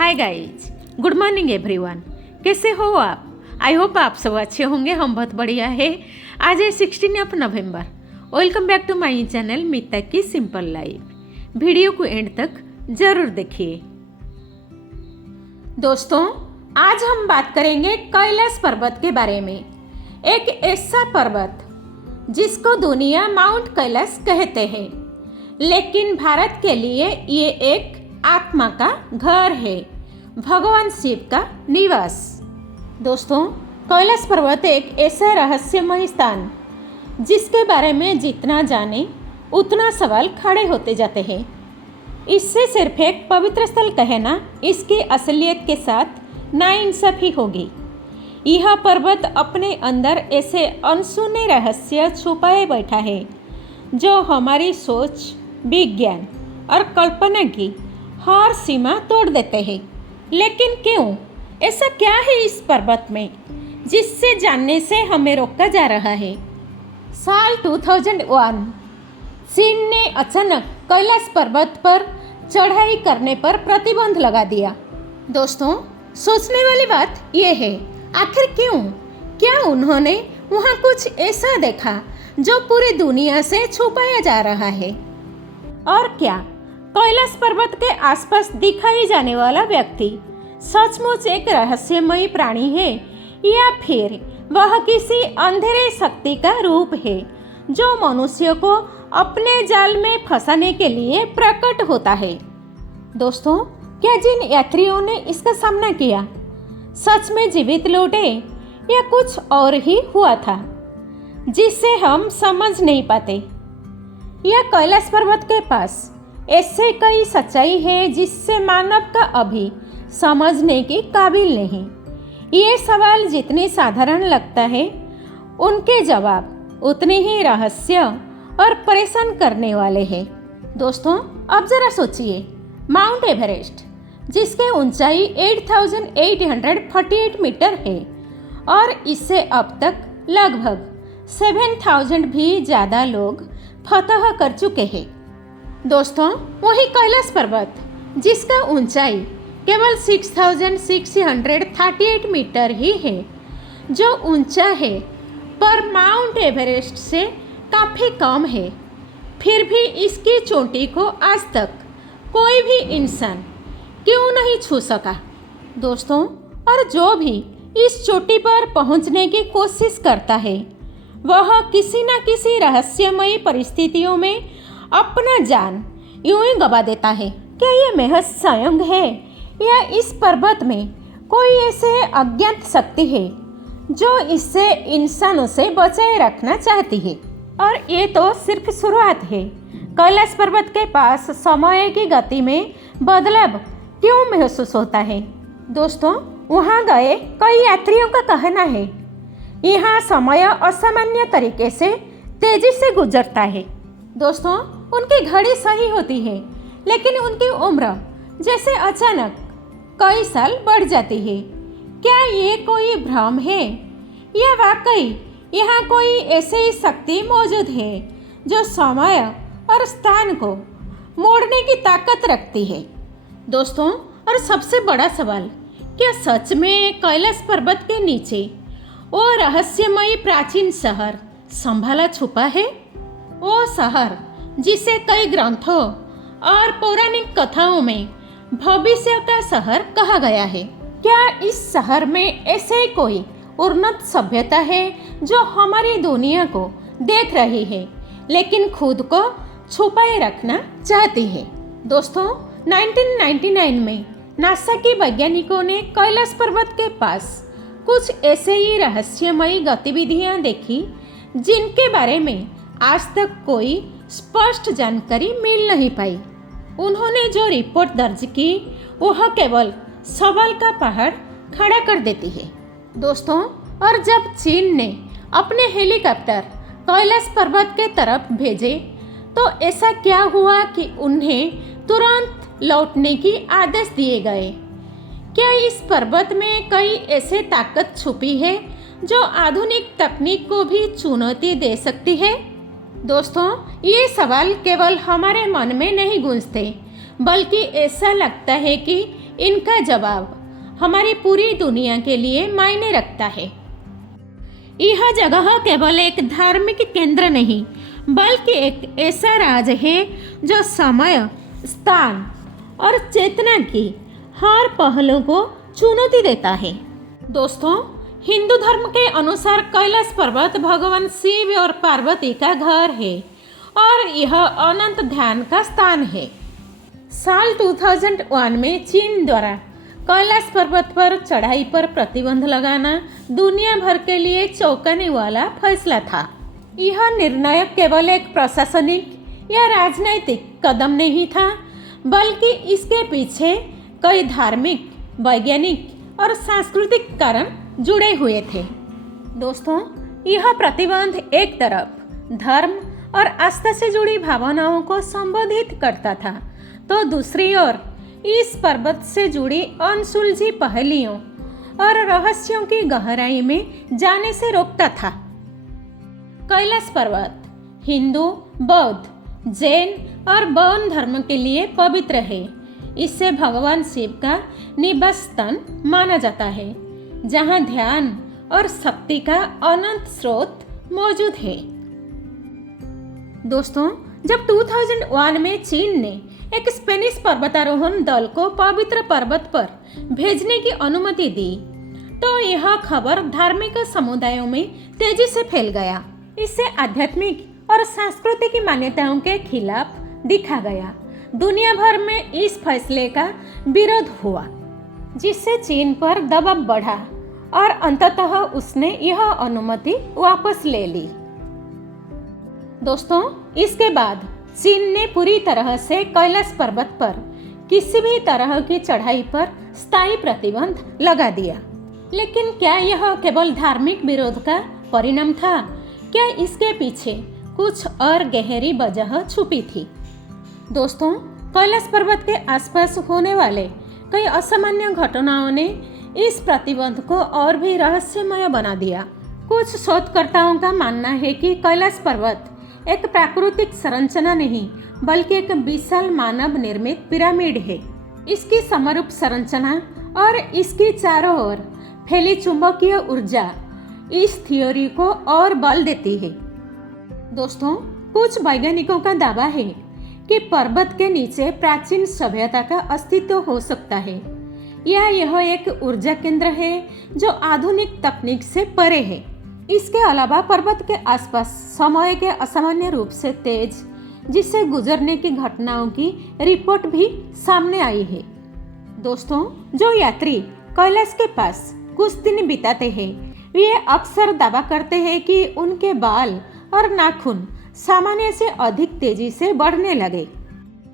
Hi guys, good morning everyone. कैसे हो आप? आई होप आप सब अच्छे होंगे। हम बहुत बढ़िया है। आज है 16 नवंबर। Welcome back to my channel Meeta की सिंपल लाइफ। वीडियो को एंड तक जरूर देखिए। दोस्तों, आज हम बात करेंगे कैलाश पर्वत के बारे में। एक ऐसा पर्वत जिसको दुनिया माउंट कैलाश कहते हैं, लेकिन भारत के लिए ये एक आत्मा का घर है, भगवान शिव का निवास। दोस्तों, कैलाश पर्वत एक ऐसा रहस्यमय स्थान जिसके बारे में जितना जाने उतना सवाल खड़े होते जाते हैं। इससे सिर्फ एक पवित्र स्थल कहना इसकी असलियत के साथ नाइंसाफी होगी। यह पर्वत अपने अंदर ऐसे अनसुने रहस्य छुपाए बैठा है जो हमारी सोच, विज्ञान और कल्पना की हर सीमा तोड़ देते हैं। लेकिन क्यों? ऐसा क्या है इस पर्वत में जिससे जानने से हमें रोका जा रहा है? साल 2001 चीन ने अचानक कैलाश पर्वत पर चढ़ाई करने पर प्रतिबंध लगा दिया। दोस्तों, सोचने वाली बात यह है, आखिर क्यों? क्या उन्होंने वहाँ कुछ ऐसा देखा जो पूरी दुनिया से छुपाया जा रहा है? और क्या कैलाश पर्वत के आसपास दिखाई जाने वाला व्यक्ति सचमुच एक रहस्यमयी प्राणी है, या फिर वह किसी अंधेरे शक्ति का रूप है जो मनुष्य को अपने जाल में फंसाने के लिए प्रकट होता है? दोस्तों, क्या जिन यात्रियों ने इसका सामना किया सच में जीवित लौटे, या कुछ और ही हुआ था जिसे हम समझ नहीं पाते? यह कैलाश पर्वत के पास ऐसे कई सच्चाई है जिससे मानव का अभी समझने के काबिल नहीं। ये सवाल जितने साधारण लगता है, उनके जवाब उतने ही रहस्य और परेशान करने वाले हैं। दोस्तों, अब जरा सोचिए, माउंट एवरेस्ट जिसकी ऊंचाई 8,848 मीटर है और इससे अब तक लगभग 7,000 भी ज़्यादा लोग फतह कर चुके हैं। दोस्तों, वही कैलाश पर्वत जिसका ऊंचाई केवल 6,638 मीटर ही है, जो ऊंचा है पर माउंट एवरेस्ट से काफ़ी कम है, फिर भी इसकी चोटी को आज तक कोई भी इंसान क्यों नहीं छू सका? दोस्तों, और जो भी इस चोटी पर पहुंचने की कोशिश करता है, वह किसी न किसी रहस्यमयी परिस्थितियों में अपना जान यूं ही गवा देता है। क्या यह महज संयोग है, या इस पर्वत में कोई ऐसे अज्ञात शक्ति है जो इससे इंसानों से बचाए रखना चाहती है? और ये तो सिर्फ शुरुआत है। कैलाश पर्वत के पास समय की गति में बदलाव क्यों महसूस होता है? दोस्तों, वहाँ गए कई यात्रियों का कहना है यहाँ समय असामान्य तरीके से तेजी से गुजरता है। दोस्तों, उनकी घड़ी सही होती है, लेकिन उनकी उम्र जैसे अचानक कई साल बढ़ जाती है। क्या ये कोई भ्रम है, या वाकई यहाँ कोई ऐसी शक्ति मौजूद है जो समय और स्थान को मोड़ने की ताकत रखती है? दोस्तों, और सबसे बड़ा सवाल, क्या सच में कैलाश पर्वत के नीचे वो रहस्यमयी प्राचीन शहर संभाला छुपा है? वो शहर जिसे कई ग्रंथों और पौराणिक कथाओं में भविष्य का शहर कहा गया है। क्या इस शहर में ऐसे कोई उन्नत सभ्यता है जो हमारी दुनिया को देख रही है लेकिन खुद को छुपाए रखना चाहती है? दोस्तों, 1999 में नासा के वैज्ञानिकों ने कैलाश पर्वत के पास कुछ ऐसे ही रहस्यमयी गतिविधियां देखी जिनके बारे में आज तक कोई स्पष्ट जानकारी मिल नहीं पाई। उन्होंने जो रिपोर्ट दर्ज की वह केवल सवाल का पहाड़ खड़ा कर देती है। दोस्तों, और जब चीन ने अपने हेलीकॉप्टर कैलाश पर्वत के तरफ भेजे, तो ऐसा क्या हुआ कि उन्हें तुरंत लौटने की आदेश दिए गए? क्या इस पर्वत में कई ऐसे ताकत छुपी है जो आधुनिक तकनीक को भी चुनौती दे सकती है? दोस्तों, ये सवाल केवल हमारे मन में नहीं गूंजते, बल्कि ऐसा लगता है कि इनका जवाब हमारी पूरी दुनिया के लिए मायने रखता है। यह जगह केवल एक धार्मिक केंद्र नहीं बल्कि एक ऐसा राज है जो समय, स्थान और चेतना की हर पहलू को चुनौती देता है। दोस्तों, हिंदू धर्म के अनुसार कैलाश पर्वत भगवान शिव और पार्वती का घर है और यह अनंत ध्यान का स्थान है। साल 2001 में चीन द्वारा कैलाश पर्वत पर चढ़ाई पर प्रतिबंध लगाना दुनिया भर के लिए चौंकाने वाला फैसला था। यह निर्णय केवल एक प्रशासनिक या राजनैतिक कदम नहीं था, बल्कि इसके पीछे कई धार्मिक, वैज्ञानिक और सांस्कृतिक कारण जुड़े हुए थे। दोस्तों, यह प्रतिबंध एक तरफ धर्म और आस्था से जुड़ी भावनाओं को संबोधित करता था, तो दूसरी ओर इस पर्वत से जुड़ी अनसुलझी पहेलियों और रहस्यों की गहराई में जाने से रोकता था। कैलाश पर्वत हिंदू, बौद्ध, जैन और बौद्ध धर्म के लिए पवित्र है। इसे भगवान शिव का निवास स्थान माना जाता है, जहां ध्यान और शक्ति का अनंत स्रोत मौजूद है। दोस्तों, जब 2001 में चीन ने एक स्पेनिश पर्वतारोहण दल को पवित्र पर्वत पर भेजने की अनुमति दी, तो यह खबर धार्मिक समुदायों में तेजी से फैल गया। इससे आध्यात्मिक और सांस्कृतिक मान्यताओं के खिलाफ दिखा गया। दुनिया भर में इस फैसले का विरोध हुआ, जिससे चीन पर दबाव बढ़ा और अंततः उसने यह अनुमति वापस ले ली। दोस्तों, इसके बाद चीन ने पूरी तरह से कैलाश पर्वत पर किसी भी तरह की चढ़ाई पर स्थायी प्रतिबंध लगा दिया। लेकिन क्या यह केवल धार्मिक विरोध का परिणाम था? क्या इसके पीछे कुछ और गहरी वजह छुपी थी? दोस्तों, कैलाश पर्वत के आसपास होने वाले कई असामान्य घटनाओं ने इस प्रतिबंध को और भी रहस्यमय बना दिया। कुछ शोधकर्ताओं का मानना है कि कैलाश पर्वत एक प्राकृतिक संरचना नहीं, बल्कि एक विशाल मानव निर्मित पिरामिड है। इसकी समरूप संरचना और इसकी चारों ओर फैली चुंबकीय ऊर्जा इस थ्योरी को और बल देती है। दोस्तों, कुछ वैज्ञानिकों का दावा है कि पर्वत के नीचे प्राचीन सभ्यता का अस्तित्व हो सकता है, या यह एक ऊर्जा केंद्र है जो आधुनिक तकनीक से परे है। इसके अलावा पर्वत के आसपास समय के असामान्य रूप से तेज जिससे गुजरने की घटनाओं की रिपोर्ट भी सामने आई है। दोस्तों, जो यात्री कैलाश के पास कुछ दिन बिताते हैं, वे अक्सर दावा करते हैं कि उनके बाल और नाखून सामान्य से अधिक तेजी से बढ़ने लगे।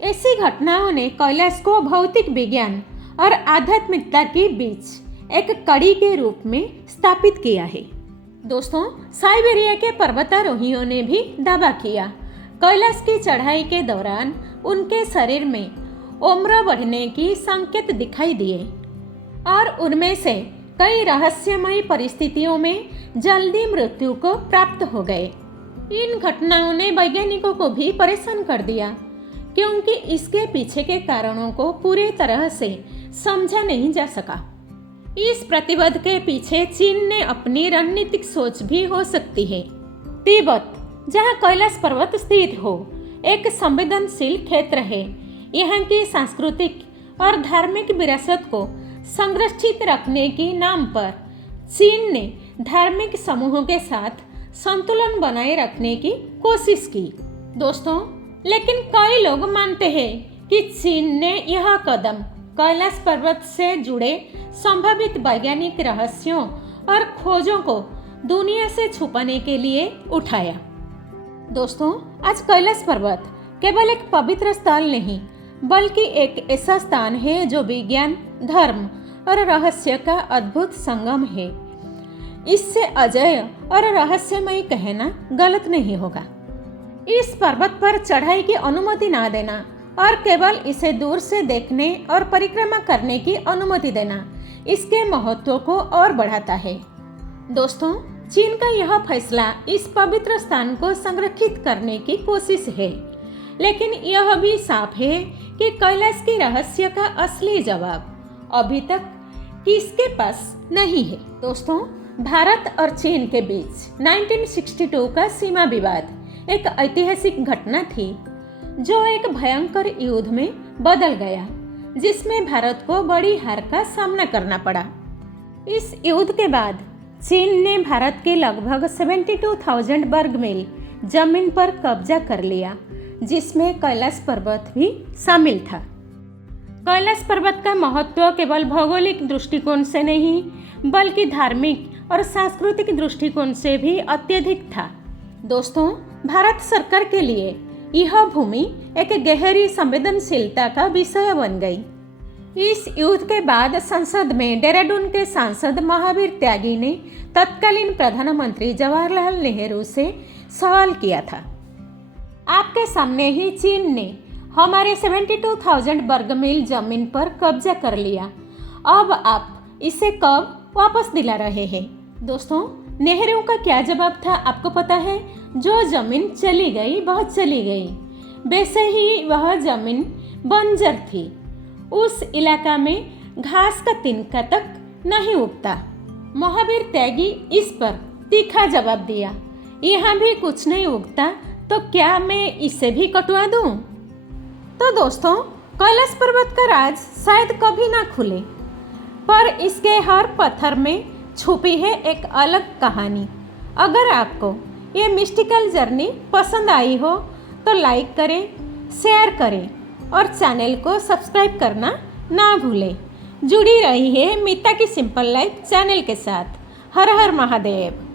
ऐसी घटनाओं ने कैलाश को भौतिक विज्ञान और आध्यात्मिकता के बीच एक कड़ी के रूप में स्थापित किया है। दोस्तों, साइबेरिया के पर्वतारोहियों ने भी दावा किया कैलाश की चढ़ाई के दौरान उनके शरीर में उम्र बढ़ने की संकेत दिखाई दिए और उनमें से कई रहस्यमयी परिस्थितियों में जल्दी मृत्यु को प्राप्त हो गए। इन घटनाओं ने वैज्ञानिकों को भी परेशान कर दिया, क्योंकि इसके पीछे के कारणों को पूरी तरह से समझा नहीं जा सका। इस प्रतिबंध के पीछे चीन ने अपनी रणनीतिक सोच भी हो सकती है। तिब्बत, जहां कैलाश पर्वत स्थित हो, एक संवेदनशील क्षेत्र है। यहाँ की सांस्कृतिक और धार्मिक विरासत को संरक्षित रखने के नाम पर चीन ने धार्मिक समूहों के साथ संतुलन बनाए रखने की कोशिश की। दोस्तों, लेकिन कई लोग मानते हैं कि चीन ने यह कदम कैलाश पर्वत से जुड़े संभावित वैज्ञानिक रहस्यों और खोजों को दुनिया से छुपाने के लिए उठाया। दोस्तों, आज कैलाश पर्वत केवल एक पवित्र स्थल नहीं, बल्कि एक ऐसा स्थान है जो विज्ञान, धर्म और रहस्य का अद्भुत संगम है। इससे अजय और रहस्यमय कहना गलत नहीं होगा। इस पर्वत पर चढ़ाई की अनुमति ना देना और केवल इसे दूर से देखने और परिक्रमा करने की अनुमति देना इसके महत्व को और बढ़ाता है। दोस्तों, चीन का यह फैसला इस पवित्र स्थान को संरक्षित करने की कोशिश है, लेकिन यह भी साफ है कि कैलाश के रहस्य का असली जवाब अभी तक किसके पास नहीं है। दोस्तों, भारत और चीन के बीच 1962 का सीमा विवाद एक ऐतिहासिक घटना थी जो एक भयंकर युद्ध में बदल गया, जिसमें भारत को बड़ी हार का सामना करना पड़ा। इस युद्ध के बाद चीन ने भारत के लगभग 72,000 वर्ग मील जमीन पर कब्जा कर लिया, जिसमें कैलाश पर्वत भी शामिल था। कैलाश पर्वत का महत्व केवल भौगोलिक दृष्टिकोण से नहीं, बल्कि धार्मिक और सांस्कृतिक दृष्टिकोण से भी अत्यधिक था। दोस्तों, भारत सरकार के लिए यह भूमि एक गहरी संवेदनशीलता का विषय बन गई। इस युद्ध के बाद संसद में देहरादून के सांसद महावीर त्यागी ने तत्कालीन प्रधानमंत्री जवाहरलाल नेहरू से सवाल किया था, आपके सामने ही चीन ने हमारे 72,000 वर्ग मील जमीन पर कब्जा कर लिया, अब आप इसे कब वापस दिला रहे हैं। दोस्तों, नेहरू का क्या जवाब था आपको पता है? जो जमीन चली गई वह चली गई। वैसे ही वह जमीन बंजर थी, उस इलाका में घास का तिनका तक नहीं उगता। महावीर त्यागी इस पर तीखा जवाब दिया, यहाँ भी कुछ नहीं उगता तो क्या मैं इसे भी कटवा दूं? तो दोस्तों, कैलाश पर्वत का राज शायद कभी ना खुले, पर इसके हर पत्थर में छुपी है एक अलग कहानी। अगर आपको ये मिस्टिकल जर्नी पसंद आई हो तो लाइक करें, शेयर करें और चैनल को सब्सक्राइब करना ना भूलें। जुड़ी रही है मीता की सिंपल लाइफ चैनल के साथ। हर हर महादेव।